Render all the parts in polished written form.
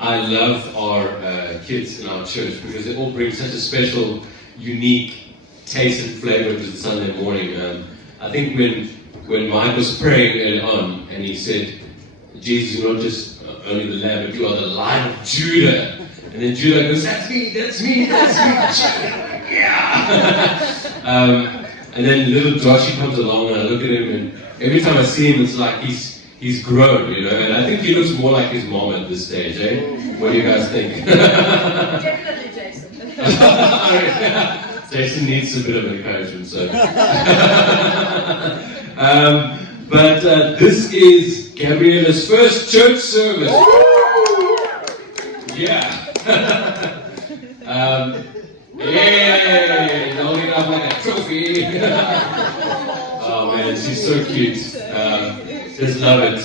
I love our kids in our church because they all bring such a special, unique taste and flavor to the Sunday morning. I think when Mike was praying early on and he said, Jesus, you're not just only the Lamb, but you are the Lion of Judah. And then Judah goes, that's me, Judah. Yeah! And then little Joshie comes along and I look at him and every time I see him, it's like he's grown, you know, and I think he looks more like his mom at this stage, eh? What do you guys think? Definitely Jason. Jason needs a bit of encouragement, so. But this is Gabriella's first church service. Yeah. Yay! Holding it up like a trophy. Oh man, she's so cute. Just love it.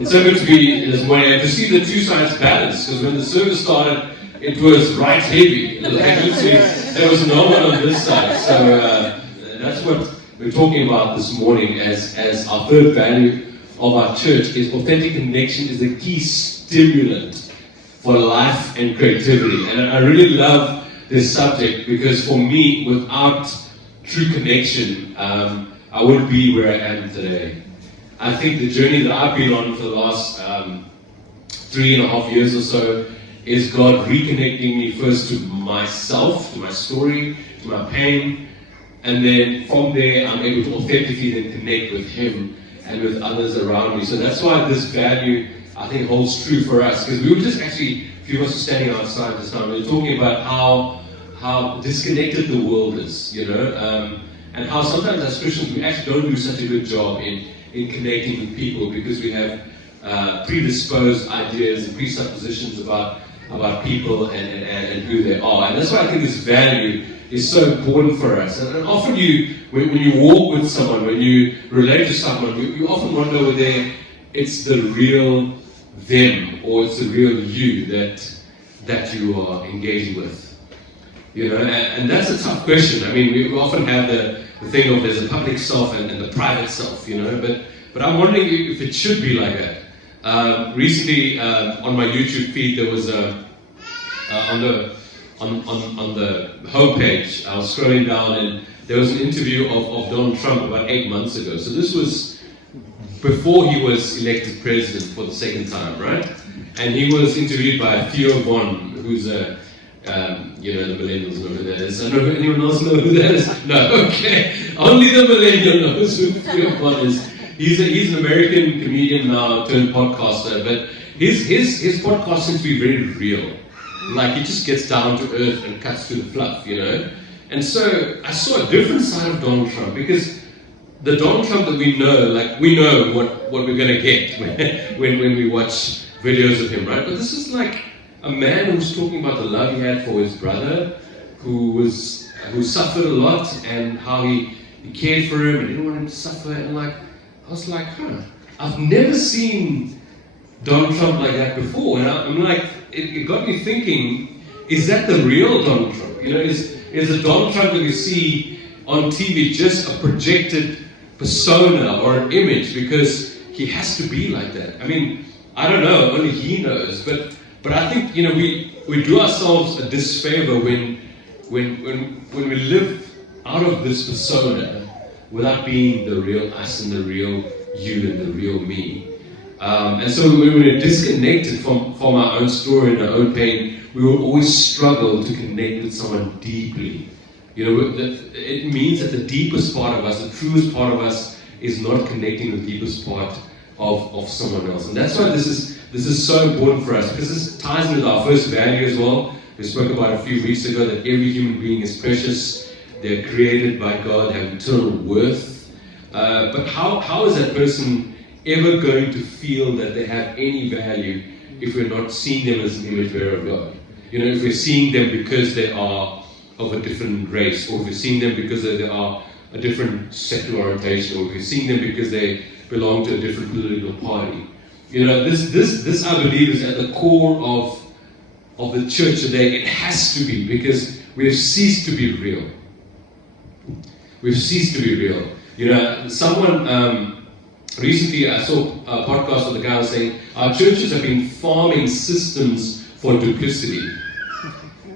It's so good to be this morning and to see the two sides balanced, because when the service started, it was right heavy. Like literally, there was no one on this side. So that's what we're talking about this morning as our third value of our church is authentic connection is the key stimulant for life and creativity. And I really love this subject because for me, without true connection, I wouldn't be where I am today. I think the journey that I've been on for the last 3.5 years or so is God reconnecting me first to myself, to my story, to my pain, and then from there I'm able to authentically then connect with Him and with others around me. So that's why this value, I think, holds true for us. Because we were just actually, a few of us were standing outside this time, we were talking about how disconnected the world is, you know, and how sometimes as Christians we actually don't do such a good job in connecting with people because we have predisposed ideas and presuppositions about people and who they are. And that's why I think this value is so important for us. And often when you walk with someone, when you relate to someone, you often wonder whether it's the real them or it's the real you that you are engaging with. You know, and that's a tough question. I mean, we often have the thing of there's a public self and the private self, you know, but I'm wondering if it should be like that. Recently, on my YouTube feed, there was on the homepage, I was scrolling down and there was an interview of Donald Trump about 8 months ago. So this was before he was elected president for the second time, right? And he was interviewed by Theo Von, who's a you know, the millennials know who that is. I don't know if anyone else know who that is. No, okay. Only the millennial knows who Theo Von is. He's an American comedian now turned podcaster, but his podcast seems to be very real. Like he just gets down to earth and cuts through the fluff, you know. And so I saw a different side of Donald Trump because the Donald Trump that we know, like we know what we're gonna get when we watch videos of him, right? But this is like a man who's talking about the love he had for his brother, who suffered a lot, and how he cared for him and didn't want him to suffer. And like, I was like, I've never seen Donald Trump like that before. And I'm like, it got me thinking, is that the real Donald Trump? You know, is the Donald Trump that you see on TV just a projected persona or an image because he has to be like that? I mean, I don't know, only he knows, but I think, you know, we do ourselves a disfavor when we live out of this persona without being the real us and the real you and the real me. And so when we're disconnected from our own story and our own pain, we will always struggle to connect with someone deeply. You know, it means that the deepest part of us, the truest part of us, is not connecting with the deepest part of someone else. And that's why this is so important for us, because this ties into our first value as well. We spoke about a few weeks ago that every human being is precious. They're created by God, have eternal worth. But how is that person ever going to feel that they have any value if we're not seeing them as an image bearer of God? You know, if we're seeing them because they are of a different race, or if we're seeing them because they are a different sexual orientation, or if we're seeing them because they belong to a different political party. You know, this I believe is at the core of the church today. It has to be, because we have ceased to be real. We've ceased to be real. You know, someone recently I saw a podcast with a guy saying our churches have been farming systems for duplicity.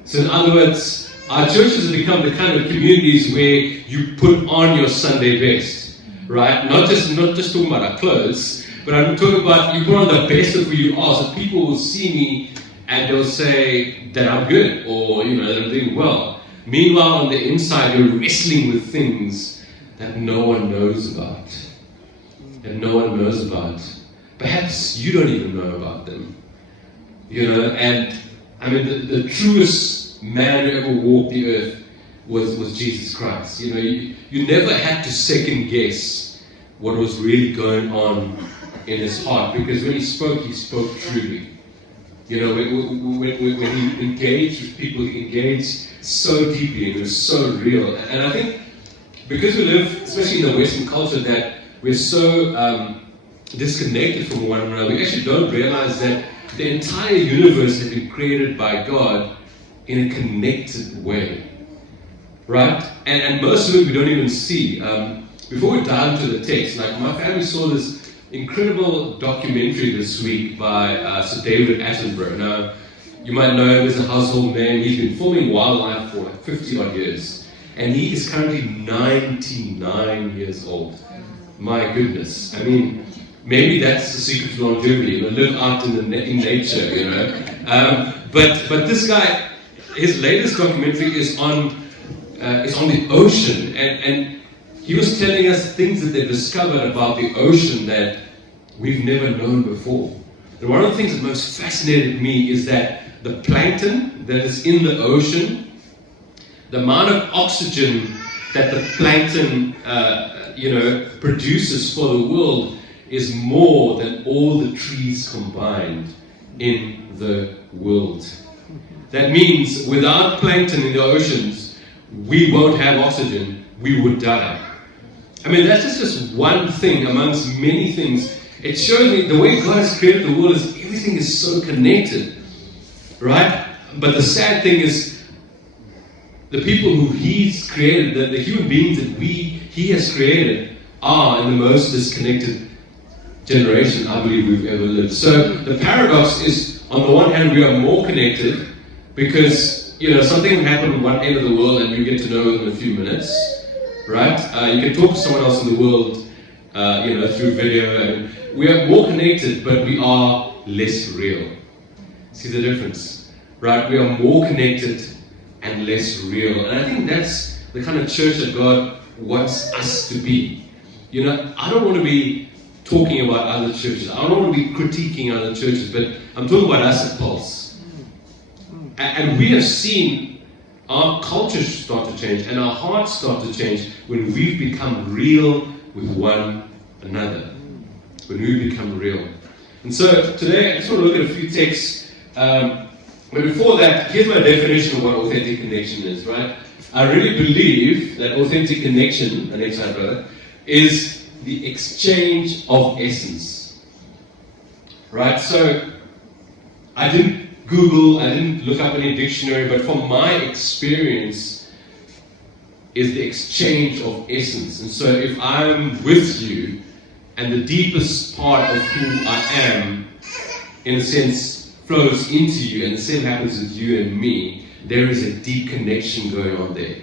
So in other words, our churches have become the kind of communities where you put on your Sunday best, right? Not just talking about our clothes, but I'm talking about you put on the best of who you are, so people will see me and they'll say that I'm good, or that I'm doing well. Meanwhile, on the inside, you're wrestling with things that no one knows about. Perhaps you don't even know about them. And I mean, the truest man who ever walked the earth was Jesus Christ. You never had to second guess what was really going on in his heart, because when he spoke truly. When he engaged with people, he engaged so deeply and it was so real. And I think because we live, especially in the Western culture, that we're so disconnected from one another, we actually don't realize that the entire universe has been created by God in a connected way. Right? And most of it we don't even see. Before we dive into the text, like my family saw this incredible documentary this week by Sir David Attenborough. Now, you might know him as a household name. He's been filming wildlife for like 50 odd years. And he is currently 99 years old. My goodness. I mean, maybe that's the secret to longevity, live out in nature, But this guy, his latest documentary is on the ocean. And he was telling us things that they discovered about the ocean that we've never known before. And one of the things that most fascinated me is that the plankton that is in the ocean, the amount of oxygen that the plankton, produces for the world is more than all the trees combined in the world. That means without plankton in the oceans, we won't have oxygen, we would die. I mean, that's just one thing amongst many things. It shows me the way God has created the world is everything is so connected, right? But the sad thing is the people who He's created, the human beings that He has created, are in the most disconnected generation I believe we've ever lived. So the paradox is, on the one hand, we are more connected because something will happen in one end of the world and you get to know them in a few minutes. Right? You can talk to someone else in the world, through video. And we are more connected, but we are less real. See the difference? Right? We are more connected and less real. And I think that's the kind of church that God wants us to be. I don't want to be talking about other churches. I don't want to be critiquing other churches, but I'm talking about us at Pulse. And we have seen our culture start to change and our hearts start to change when we've become real with one another. When we become real. And so today I just want to look at a few texts. But before that, here's my definition of what authentic connection is, right? I really believe that authentic connection, the next slide, brother, is the exchange of essence. Right? So I didn't Google, I didn't look up any dictionary, but from my experience is the exchange of essence. And so if I'm with you and the deepest part of who I am, in a sense, flows into you, and the same happens with you and me, there is a deep connection going on there,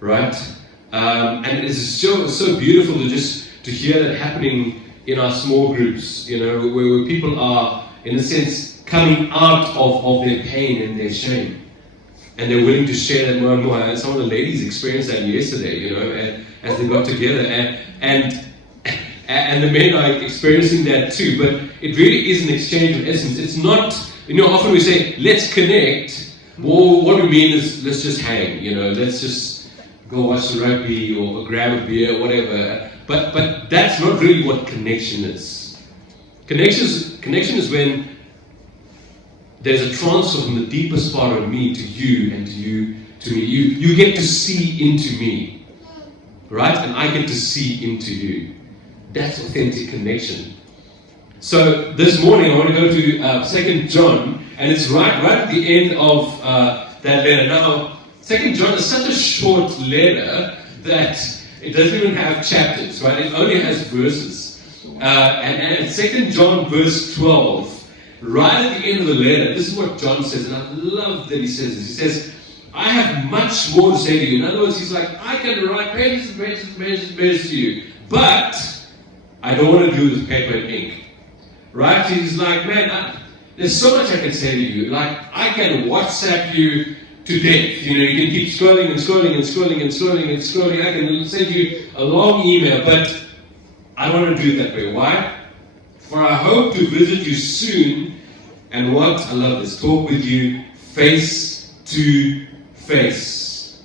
right? And it is so beautiful to hear that happening in our small groups, where people are, in a sense, coming out of their pain and their shame. And they're willing to share that more and more. And some of the ladies experienced that yesterday, as they got together. And the men are experiencing that too. But it really is an exchange of essence. It's not, often we say, let's connect. Well, what we mean is, let's just hang, let's just go watch the rugby or grab a beer or whatever. But that's not really what connection is. Connection is when there's a transfer from the deepest part of me to you and to you to me. You get to see into me, right? And I get to see into you. That's authentic connection. So this morning I want to go to 2 John, and it's right at the end of that letter. Now, 2 John is such a short letter that it doesn't even have chapters, right? It only has verses. And 2 John verse 12, right at the end of the letter, this is what John says, and I love that he says this. He says, I have much more to say to you. In other words, he's like, I can write pages and pages and pages and pages to you, but I don't want to do it with paper and ink. Right? He's like, man, there's so much I can say to you. Like, I can WhatsApp you to death. You know, you can keep scrolling and scrolling and scrolling and scrolling and scrolling. I can send you a long email, but I don't want to do it that way. Why? For I hope to visit you soon, and what? I love this. Talk with you face to face.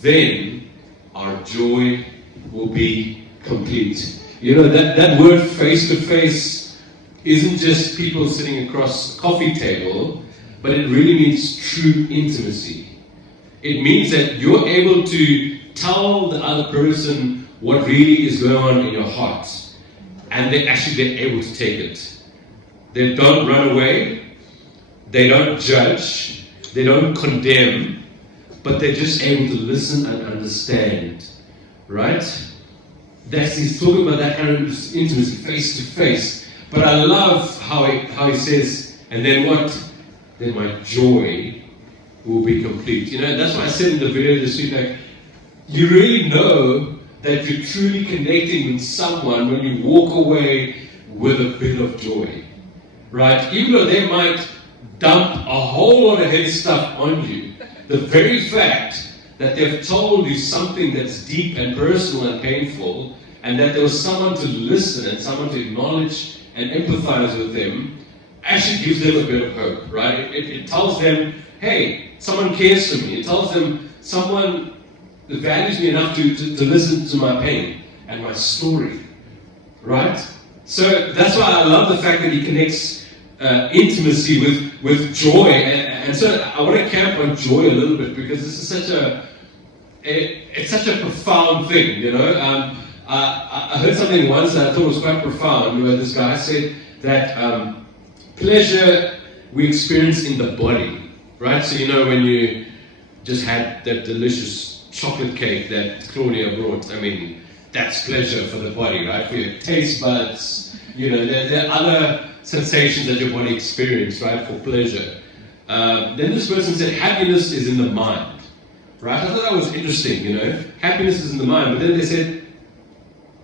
Then our joy will be complete. You know, that word face to face isn't just people sitting across a coffee table, but it really means true intimacy. It means that you're able to tell the other person what really is going on in your heart, and they actually get able to take it. They don't run away, they don't judge, they don't condemn, but they're just able to listen and understand, right? He's talking about that kind of intimacy, face to face. But I love how he says, and then what? Then my joy will be complete. You know, that's why I said in the video this week, like, you really know that you're truly connecting with someone when you walk away with a bit of joy, right? Even though they might dump a whole lot of head stuff on you, the very fact that they've told you something that's deep and personal and painful, and that there was someone to listen and someone to acknowledge and empathize with them, actually gives them a bit of hope, right? It tells them, hey, someone cares for me. It tells them someone values me enough to listen to my pain and my story, right? So that's why I love the fact that he connects intimacy with joy. And so I want to camp on joy a little bit, because this is it's such a profound thing, you know. I heard something once that I thought was quite profound, where this guy said that pleasure we experience in the body, right? So, you know, when you just had that delicious chocolate cake that Claudia brought, I mean, that's pleasure for the body, right? For your taste buds, you know, there are other sensations that your body experiences, right, for pleasure. Then this person said happiness is in the mind, right? I thought that was interesting, you know. Happiness is in the mind, but then they said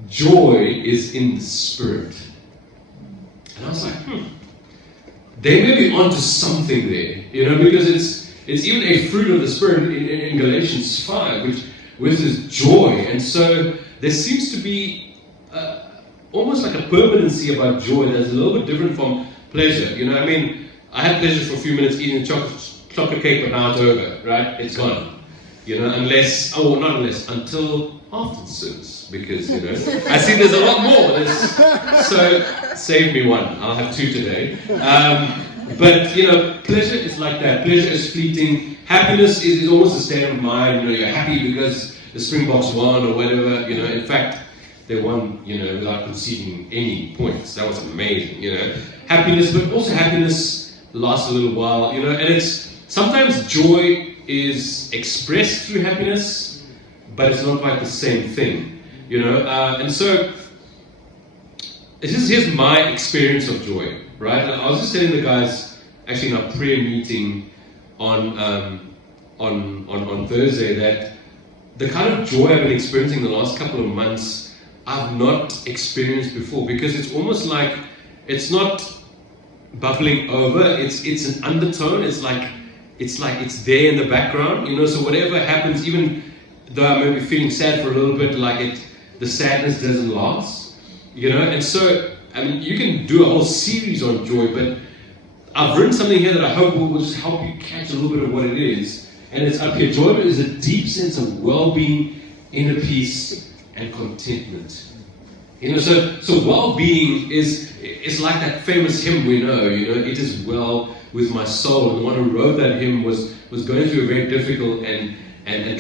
joy is in the spirit. And I was like, they may be onto something there, you know, because it's even a fruit of the spirit in Galatians 5, which is joy. And so there seems to be almost like a permanency about joy that's a little bit different from pleasure. You know, I mean, I had pleasure for a few minutes eating a chocolate cake, but now it's over, right? It's gone. You know, until after the service, because, you know, I see there's a lot more. So save me one. I'll have two today. But, you know, pleasure is like that. Pleasure is fleeting. Happiness is almost a state of mind. You know, you're happy because the Springboks won or whatever. You know, in fact, they won, you know, without conceding any points. That was amazing, you know. Happiness, but also happiness lasts a little while, you know. And it's sometimes joy is expressed through happiness, but it's not quite the same thing, you know. And so here's my experience of joy, right? I was just telling the guys, actually in our prayer meeting on Thursday, that the kind of joy I've been experiencing the last couple of months, I've not experienced before, because it's almost like it's not bubbling over. It's an undertone. It's like it's there in the background, you know. So whatever happens, even though I may be feeling sad for a little bit, like the sadness doesn't last, you know. And so, I mean, you can do a whole series on joy, but I've written something here that I hope will just help you catch a little bit of what it is. And it's up here. Joy is a deep sense of well-being, inner peace, and contentment. You know, so well-being is like that famous hymn we know, you know, it is well with my soul. And the one who wrote that hymn was going through a very difficult and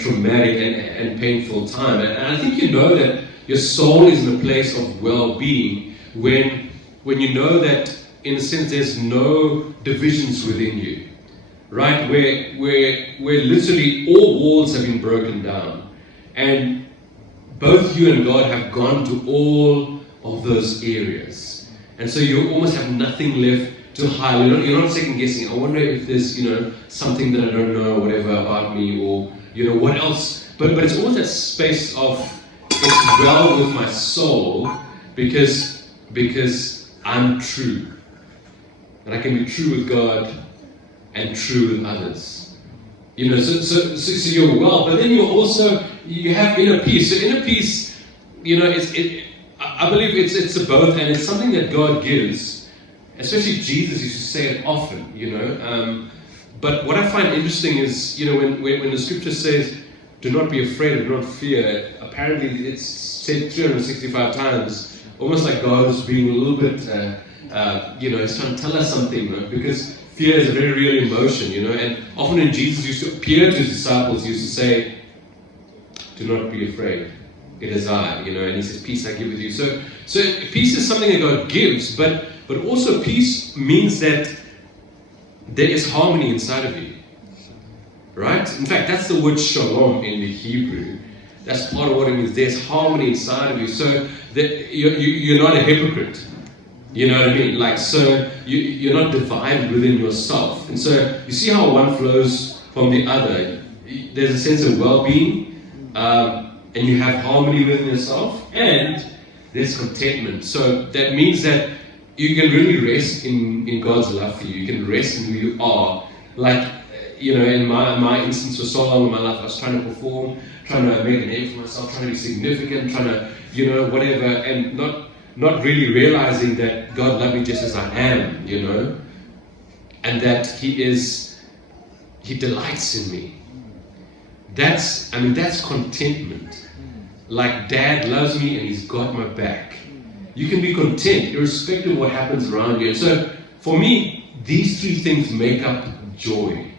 traumatic and painful time. And I think you know that your soul is in a place of well-being when you know that, in a sense, there's no divisions within you, right? Where literally all walls have been broken down, and both you and God have gone to all of those areas. And so you almost have nothing left to hide. You're not second guessing. I wonder if there's, something that I don't know or whatever about me, or, what else. But it's almost that space of, it's well with my soul because I'm true. And I can be true with God and true with others. So you're well, but then you have inner peace. So inner peace, I believe it's a both, and it's something that God gives. Especially Jesus used to say it often, But what I find interesting is, when the scripture says, do not be afraid, do not fear, apparently it's said 365 times, almost like God is being a little bit, he's trying to tell us something, right? Because fear is a very real emotion, and often when Jesus used to appear to his disciples, he used to say, do not be afraid, it is I, and he says, peace I give with you. So peace is something that God gives, but also peace means that there is harmony inside of you, right? In fact, that's the word shalom in the Hebrew. That's part of what it means. There's harmony inside of you, so that you're not a hypocrite. You know what I mean? Like, so you're not divided within yourself. And so you see how one flows from the other. There's a sense of well-being, and you have harmony within yourself, and there's contentment. So that means that you can really rest in God's love for you. You can rest in who you are. Like, in my instance, for so long in my life, I was trying to perform, trying to make a name for myself, trying to be significant, trying to, whatever, and not really realizing that God loved me just as I am, and that He delights in me. That's contentment. Like Dad loves me and He's got my back. You can be content irrespective of what happens around you. And so, for me, these three things make up joy.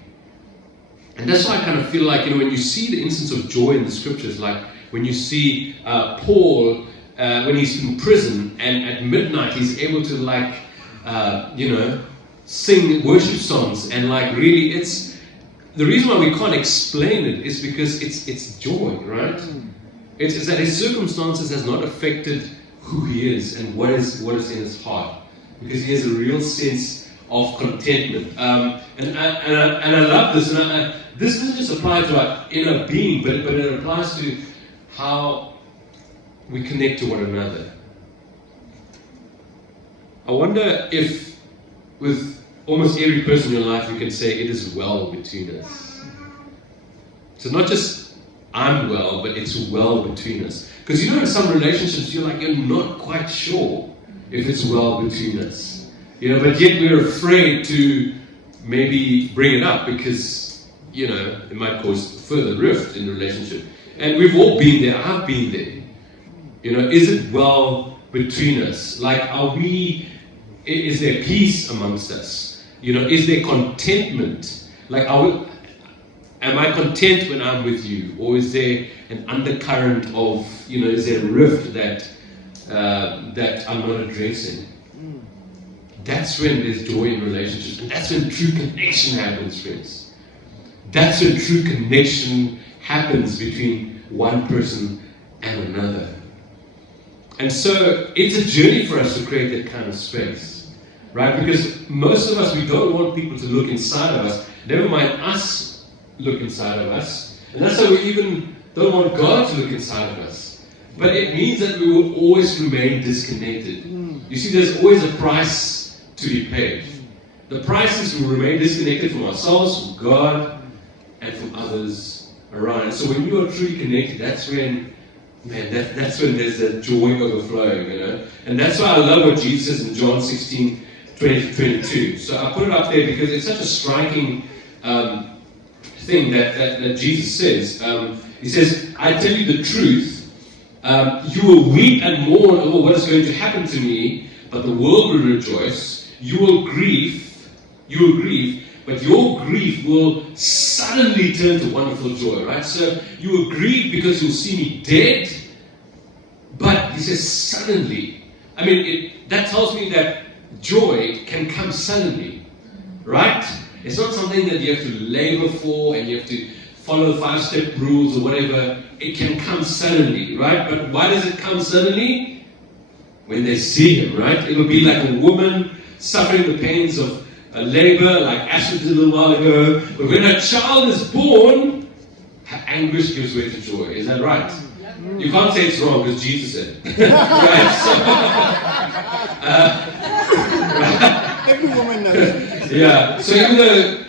And that's why I kind of feel like, when you see the instance of joy in the scriptures, like when you see Paul, when he's in prison and at midnight he's able to sing worship songs, and really it's, the reason why we can't explain it is because it's joy, right? It's that his circumstances has not affected who he is and what is in his heart, because he has a real sense of contentment. And I love this, and this doesn't just apply to our inner being, but it applies to how we connect to one another. I wonder if with almost every person in your life you can say it is well between us. So not just I'm well, but it's well between us. Because in some relationships you're not quite sure if it's well between us. But yet we're afraid to maybe bring it up because, it might cause further rift in the relationship. And we've all been there. I've been there. Is it well between us? Like, is there peace amongst us? Is there contentment? Like, am I content when I'm with you? Or is there an undercurrent of, is there a rift that I'm not addressing? That's when there's joy in relationships. And that's when true connection happens, friends. That's when true connection happens between one person and another. And so it's a journey for us to create that kind of space, right? Because most of us, we don't want people to look inside of us. Never mind us look inside of us. And that's why we even don't want God to look inside of us. But it means that we will always remain disconnected. You see, there's always a price to be paid. The price is we remain disconnected from ourselves, from God, and from others around. And so when you are truly connected, that's when that's when there's that joy overflowing, And that's why I love what Jesus says in John 16, 20-22. So I put it up there because it's such a striking thing that Jesus says. He says, I tell you the truth, you will weep and mourn over what is going to happen to me, but the world will rejoice. You will grieve, but your grief will suddenly turn to wonderful joy, right? So you will grieve because you'll see me dead, but he says suddenly. I mean, that tells me that joy can come suddenly, right? It's not something that you have to labor for and you have to follow the 5-step rules or whatever. It can come suddenly, right? But why does it come suddenly? when they see him, right? It will be like a woman suffering the pains of labor, like Ashley did a little while ago. But when a child is born, her anguish gives way to joy. Is that right? You can't say it's wrong because Jesus said it. Right? So, Every woman knows. yeah. So even though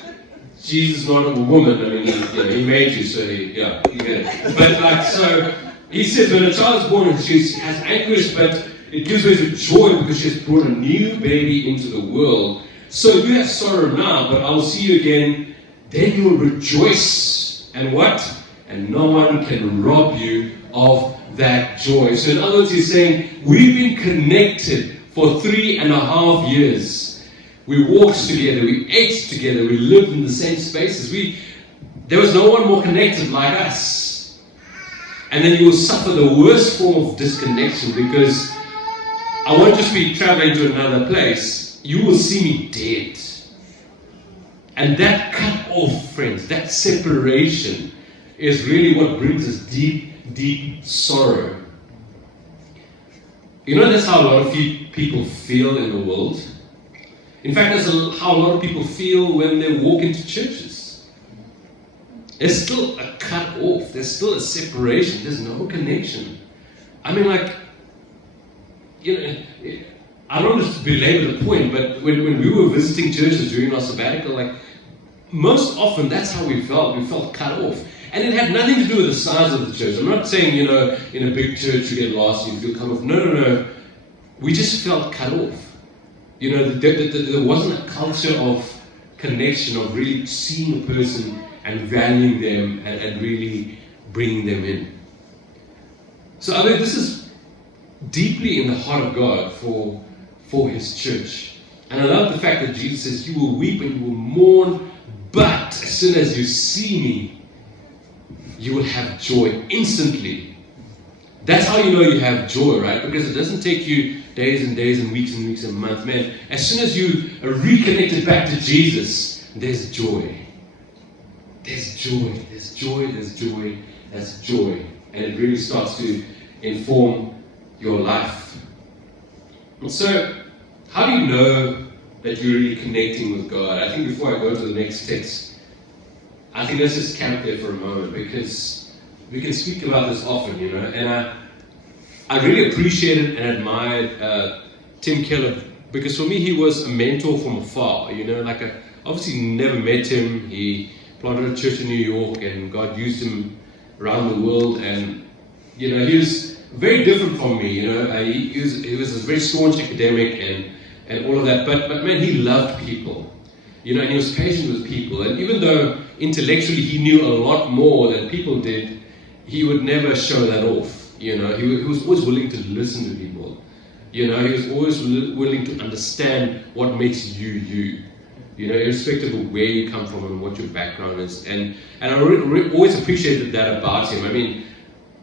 Jesus is not a woman, I mean, he made you, so you get it. But like, so he says when a child is born, she has anguish, but it gives way to joy because she has brought a new baby into the world. So you have sorrow now, but I will see you again. Then you will rejoice. And what? And no one can rob you of that joy. So in other words, he's saying, we've been connected for 3.5 years. We walked together, we ate together, we lived in the same spaces. There was no one more connected like us. And then you will suffer the worst form of disconnection because I won't just be traveling to another place. You will see me dead. And that cut off, friends, that separation is really what brings us deep, deep sorrow. You know, that's how a lot of people feel in the world. In fact, that's how a lot of people feel when they walk into churches. There's still a cut off. There's still a separation. There's no connection. I mean, like, you know, I don't want to belabor the point, but when we were visiting churches during our sabbatical, like, most often that's how we felt. We felt cut off. And it had nothing to do with the size of the church. I'm not saying, you know, in a big church you get lost, you feel cut off. No. We just felt cut off. You know, there wasn't a culture of connection, of really seeing a person and valuing them and really bringing them in. So I mean, this is deeply in the heart of God for His church. And I love the fact that Jesus says, you will weep and you will mourn, but as soon as you see me, you will have joy instantly. That's how you know you have joy, right? Because it doesn't take you days and days and weeks and months. Man, as soon as you are reconnected back to Jesus, there's joy. There's joy. There's joy. There's joy. There's joy. And it really starts to inform your life. And so, how do you know that you're really connecting with God? I think before I go to the next text, I think let's just camp there for a moment because we can speak about this often, you know. And I really appreciated and admired Tim Keller because for me he was a mentor from afar, you know. Like, obviously never met him. He planted a church in New York and God used him around the world, and you know, he was very different from me, you know. He was a very staunch academic and all of that, but man, he loved people, you know, and he was patient with people. And even though intellectually he knew a lot more than people did, he would never show that off, you know. He was always willing to listen to people, you know. He was always willing to understand what makes you you. You know, irrespective of where you come from and what your background is. And I always appreciated that about him. I mean,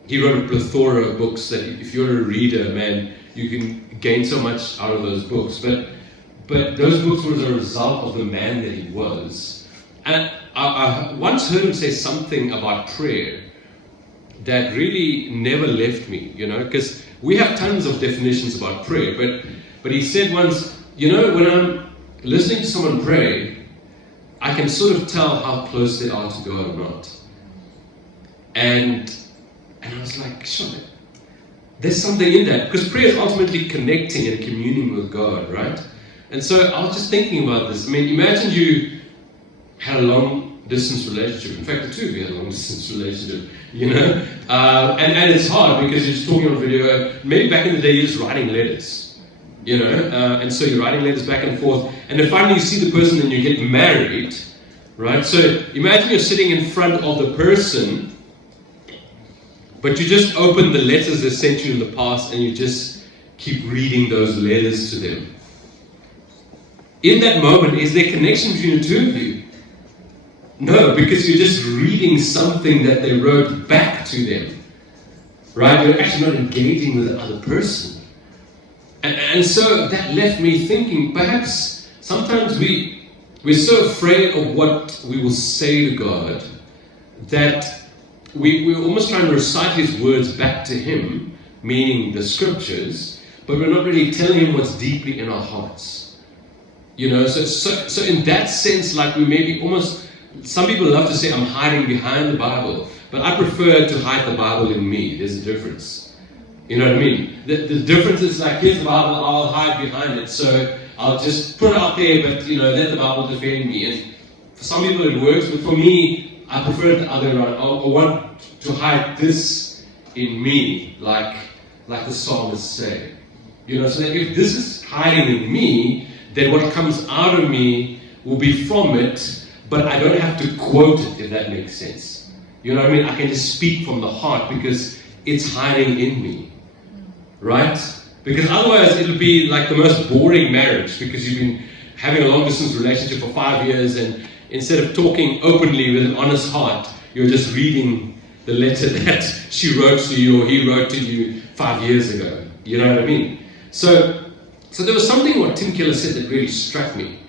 he wrote a plethora of books that if you're a reader, man, you can gain so much out of those books. But those books were a result of the man that he was. And I once heard him say something about prayer that really never left me, you know, because we have tons of definitions about prayer. But he said once, you know, when I'm listening to someone pray, I can sort of tell how close they are to God or not. And I was like, sure, there's something in that. Because prayer is ultimately connecting and communing with God, right? And so I was just thinking about this. I mean, imagine you had a long-distance relationship. In fact, the two of you had a long-distance relationship, you know? And it's hard because you're just talking on video. Maybe back in the day, you're just writing letters. You know, and so you're writing letters back and forth, and then finally you see the person and you get married, right? So imagine you're sitting in front of the person, but you just open the letters they sent you in the past and you just keep reading those letters to them. In that moment, is there connection between the two of you? No, because you're just reading something that they wrote back to them, right? You're actually not engaging with the other person. And so that left me thinking, perhaps sometimes we're so afraid of what we will say to God that we're almost trying to recite His words back to Him, meaning the scriptures, but we're not really telling him what's deeply in our hearts. You know, so in that sense, like we maybe almost, some people love to say I'm hiding behind the Bible, but I prefer to hide the Bible in me. There's a difference. You know what I mean? The difference is like, here's the Bible, I'll hide behind it. So I'll just put it out there, but you know, let the Bible defend me. And for some people it works, but for me, I prefer it the other way around. I want to hide this in me, like the psalmists say. You know, so that if this is hiding in me, then what comes out of me will be from it, but I don't have to quote it, if that makes sense. You know what I mean? I can just speak from the heart because it's hiding in me. Right? Because otherwise it'll be like the most boring marriage, because you've been having a long distance relationship for 5 years, and instead of talking openly with an honest heart, you're just reading the letter that she wrote to you or he wrote to you 5 years ago. You know what I mean? So there was something what Tim Keller said that really struck me.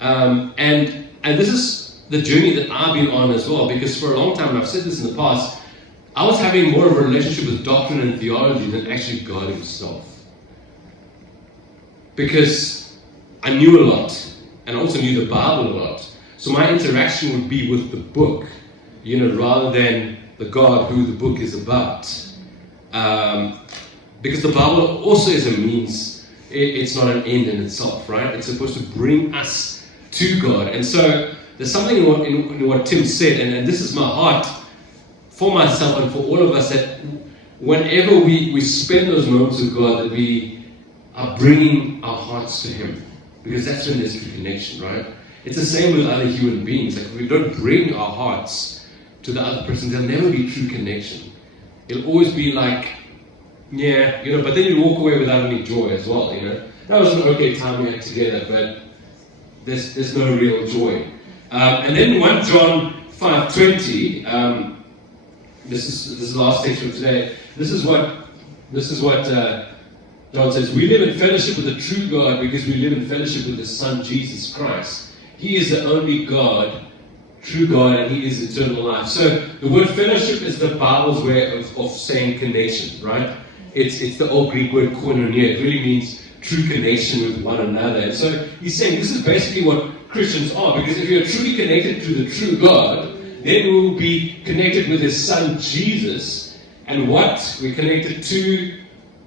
And this is the journey that I've been on as well, because for a long time, and I've said this in the past, I was having more of a relationship with doctrine and theology than actually God himself. Because I knew a lot, and I also knew the Bible a lot. So my interaction would be with the book, you know, rather than the God who the book is about. Because the Bible also is a means, it's not an end in itself, right? It's supposed to bring us to God. And so there's something in what Tim said, and this is my heart for myself and for all of us, that whenever we spend those moments with God, that we are bringing our hearts to him. Because that's when there's true connection, right? It's the same with other human beings. Like if we don't bring our hearts to the other person, there'll never be true connection. It'll always be like, yeah, you know, but then you walk away without any joy as well, you know. That was an okay time we had together, but there's no real joy. And then 1 John 5:20, this is the last text for today. This is what John says. We live in fellowship with the true God because we live in fellowship with His Son Jesus Christ. He is the only God, true God, and He is eternal life. So the word fellowship is the Bible's way of saying connection, right? It's the old Greek word koinonia. It really means true connection with one another. And so he's saying this is basically what Christians are, because if you're truly connected to the true God, then we will be connected with His Son Jesus, and what? We're connected to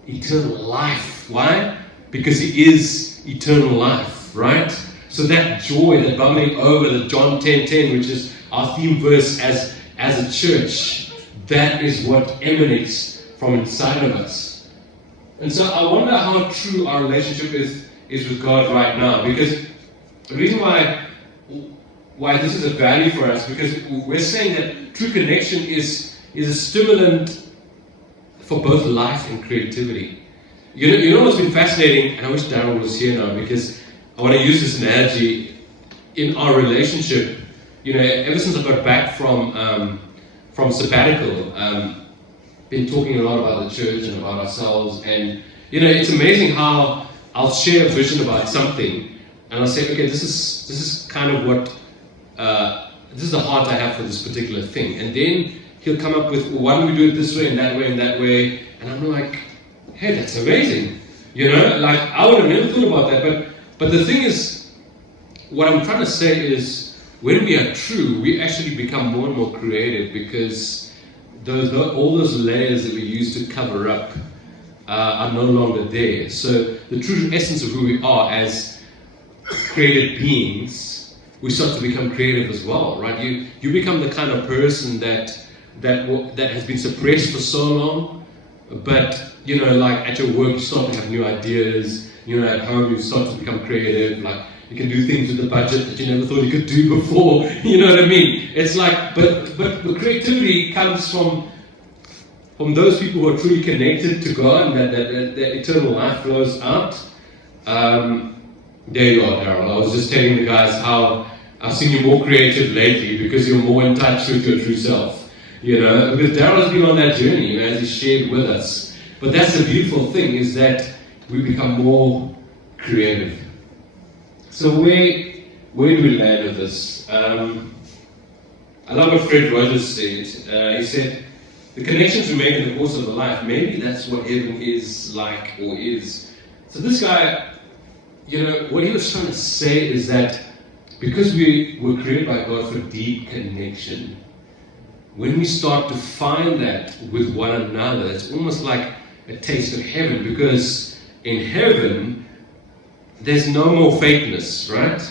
eternal life. Why? Because He is eternal life, right? So that joy, that bubbling over, the John 10:10, which is our theme verse as a church, that is what emanates from inside of us. And so I wonder how true our relationship is with God right now, because the reason why this is a value for us, because we're saying that true connection is a stimulant for both life and creativity. You know what's been fascinating, and I wish Darryl was here now, because I want to use this analogy in our relationship. You know, ever since I got back from sabbatical, been talking a lot about the church and about ourselves, and you know, it's amazing how I'll share a vision about something, and I'll say, okay, this is kind of what this is the heart I have for this particular thing, and then he'll come up with, well, why don't we do it this way and that way and that way, and I'm like, hey, that's amazing, you know, like I would have never thought about that, but the thing is, what I'm trying to say is, when we are true, we actually become more and more creative, because all those layers that we use to cover up are no longer there. So the true essence of who we are as created beings, we start to become creative as well, right? You become the kind of person that has been suppressed for so long, but you know, like at your work, you start to have new ideas. You know, at home, you start to become creative. Like you can do things with the budget that you never thought you could do before. You know what I mean? It's like, but the creativity comes from those people who are truly connected to God, and that eternal life flows out. There you are, Darryl. I was just telling the guys how I've seen you more creative lately, because you're more in touch with your true self. You know, because Darryl has been on that journey, you know, as he shared with us. But that's the beautiful thing, is that we become more creative. So where do we land with this? I love what Fred Rogers said. He said, the connections we make in the course of a life, maybe that's what heaven is like or is. So this guy, what he was trying to say is that because we were created by God for deep connection, when we start to find that with one another, it's almost like a taste of heaven, because in heaven, there's no more fakeness, right?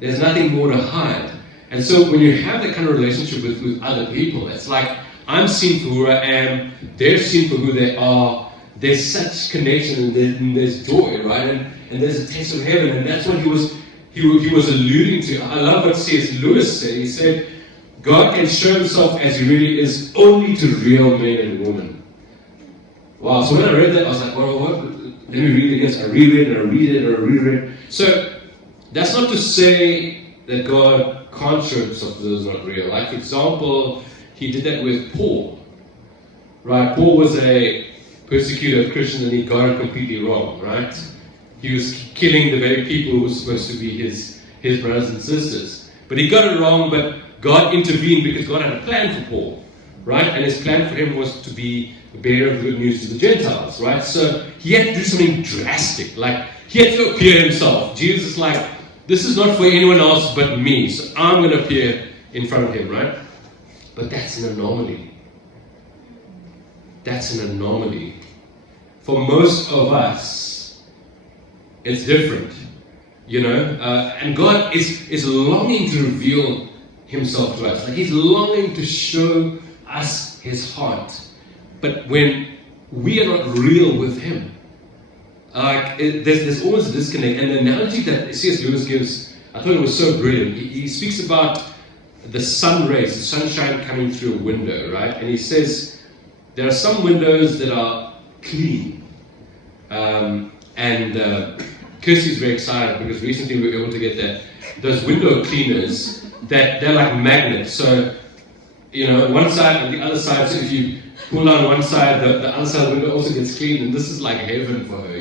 There's nothing more to hide. And so when you have that kind of relationship with other people, it's like, I'm seen for who I am, they're seen for who they are, there's such connection and there's joy, right? And there's a taste of heaven, and that's what he was alluding to. I love what C.S. Lewis said. He said, God can show himself as he really is only to real men and women. Wow, so when I read that, I was like, well, what? Let me read it again. So I reread it, and I read it, and I reread. So that's not to say that God can't show himself to those not real. Like, for example, he did that with Paul. Right? Paul was a persecutor of Christians, and he got it completely wrong, right? He was killing the very people who were supposed to be his brothers and sisters. But he got it wrong, but God intervened because God had a plan for Paul, right? And his plan for him was to be the bearer of good news to the Gentiles, right? So he had to do something drastic. Like, he had to appear himself. Jesus is like, this is not for anyone else but me, so I'm going to appear in front of him, right? But that's an anomaly. That's an anomaly. For most of us, it's different, and God is longing to reveal himself to us. Like, he's longing to show us his heart. But when we are not real with him, there's almost a disconnect. And the analogy that C.S. Lewis gives, I thought it was so brilliant. He speaks about the sun rays, the sunshine coming through a window, right? And he says there are some windows that are clean. Kirsty's very excited because recently we were able to get those window cleaners that they're like magnets. So, one side and the other side, so if you pull on one side, the other side of the window also gets clean, and this is like heaven for her,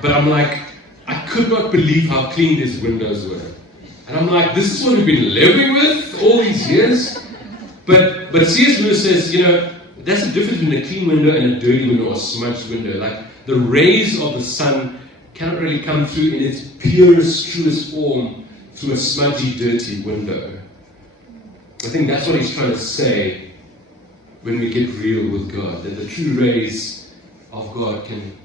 But I'm like, I could not believe how clean these windows were. And I'm like, this is what we've been living with all these years? But C.S. Lewis says, that's the difference between a clean window and a dirty window or a smudged window. Like, the rays of the sun cannot really come through in its purest, truest form through a smudgy, dirty window. I think that's what he's trying to say when we get real with God, that the true rays of God can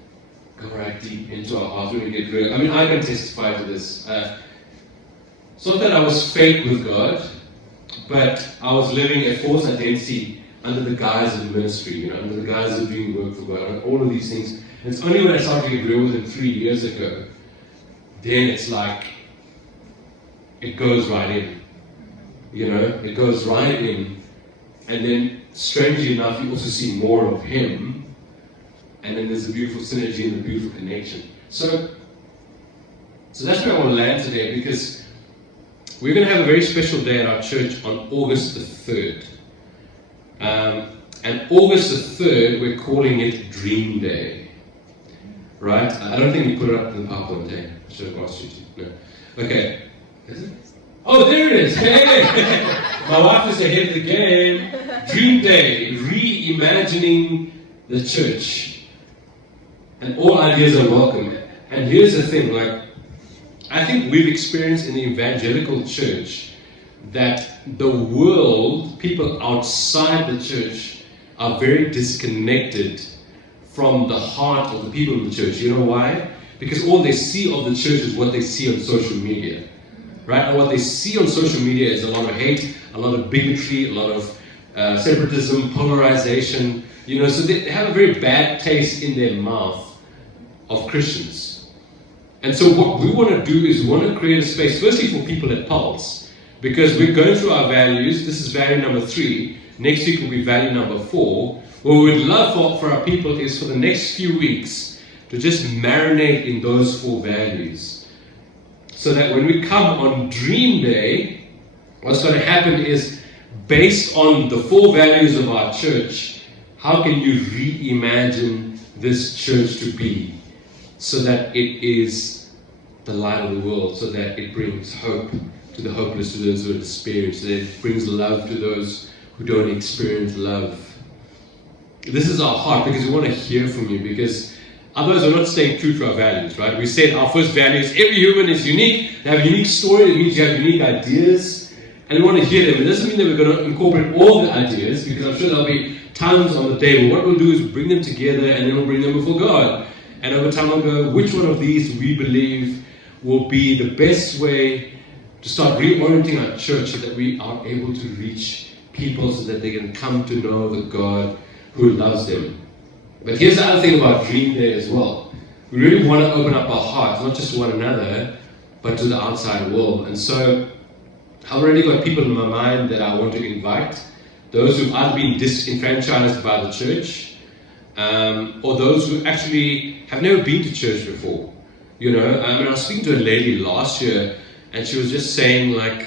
go right deep into our hearts when we get real. I mean, I can testify to this. It's not that I was fake with God, but I was living a false identity under the guise of ministry, under the guise of doing work for God, and all of these things. And it's only when I started to get real with him 3 years ago, then it's like, it goes right in. It goes right in. And then, strangely enough, you also see more of him. And then there's a beautiful synergy and a beautiful connection. So that's where I want to land today, because we're going to have a very special day at our church on August the 3rd. And August the 3rd, we're calling it Dream Day. Right? I don't think we put it up in the PowerPoint day. I should have asked you to. No. Okay. Is it? Oh, there it is! Hey! My wife is ahead of the game. Dream Day, reimagining the church. And all ideas are welcome. And here's the thing, I think we've experienced in the evangelical church that the world, people outside the church, are very disconnected from the heart of the people in the church. You know why? Because all they see of the church is what they see on social media. Right? And what they see on social media is a lot of hate, a lot of bigotry, a lot of separatism, polarization. So they have a very bad taste in their mouth of Christians. And so what we want to do is we want to create a space, firstly for people at Pulse, because we're going through our values. This is value number 3. Next week will be value number 4. What we would love for our people is for the next few weeks to just marinate in those 4 values. So that when we come on Dream Day, what's going to happen is, based on the 4 values of our church, how can you reimagine this church to be so that it is the light of the world, so that it brings hope to the hopeless, to those who are despairing, so that it brings love to those who don't experience love. This is our heart because we want to hear from you, because otherwise we're not staying true to our values, right? We said our first value is every human is unique. They have a unique story. It means you have unique ideas. And we want to hear them. It doesn't mean that we're going to incorporate all the ideas, because I'm sure there'll be times on the day where what we'll do is bring them together and then we'll bring them before God. And over time we'll go, which one of these do we believe will be the best way to start reorienting our church so that we are able to reach people so that they can come to know the God who loves them. But here's the other thing about Dream Day as well. We really want to open up our hearts, not just to one another, but to the outside world. And so I've already got people in my mind that I want to invite. Those who've either been disenfranchised by the church, or those who actually have never been to church before. You know, I was speaking to a lady last year, and she was just saying, like,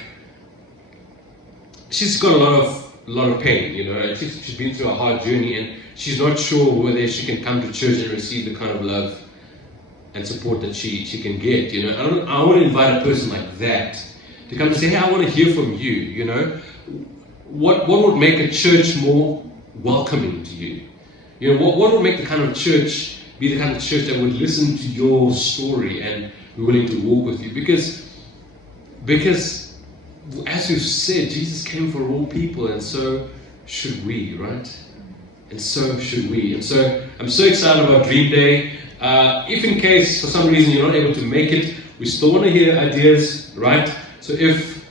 she's got a lot of pain, you know, and she's been through a hard journey, and she's not sure whether she can come to church and receive the kind of love and support that she can get, you know. I want to invite a person like that to come and say, hey, I want to hear from you, you know. What would make a church more welcoming to you? You know, what would make the kind of church be the kind of church that would listen to your story and be willing to walk with you? Because as you've said, Jesus came for all people, and so should we, right? And so should we. And so I'm so excited about Dream Day. If in case for some reason you're not able to make it, we still want to hear ideas, right? So if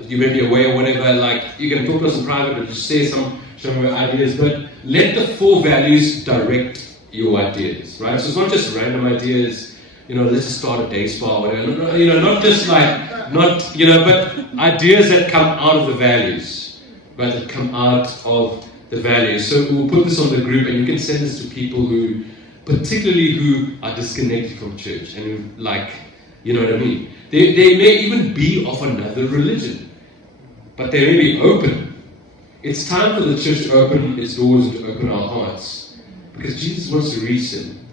you may be away or whatever, like, you can talk to us in private, but just say some of your ideas. But let the 4 values direct your ideas, right? So it's not just random ideas, you know, let's just start a day spa or whatever. No, you know, not just like, not, you know, but ideas that come out of the values, right? That come out of the values. So we'll put this on the group, and you can send this to people who, particularly who are disconnected from church and who, like, you know what I mean? They may even be of another religion, but they may be open. It's time for the church to open its doors and to open our hearts, because Jesus wants to reach them,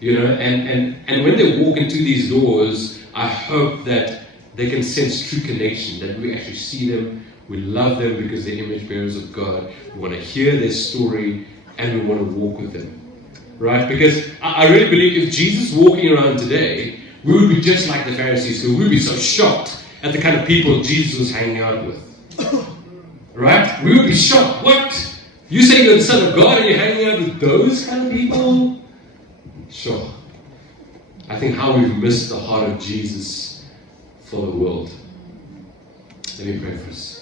you know. And when they walk into these doors, I hope that they can sense true connection, that we actually see them, we love them because they're image bearers of God. We want to hear their story, and we want to walk with them, right? Because I really believe if Jesus walking around today, we would be just like the Pharisees, who would be so shocked at the kind of people Jesus was hanging out with. Right? We would be shocked. What? You say you're the Son of God and you're hanging out with those kind of people? Sure. I think how we've missed the heart of Jesus for the world. Let me pray for us.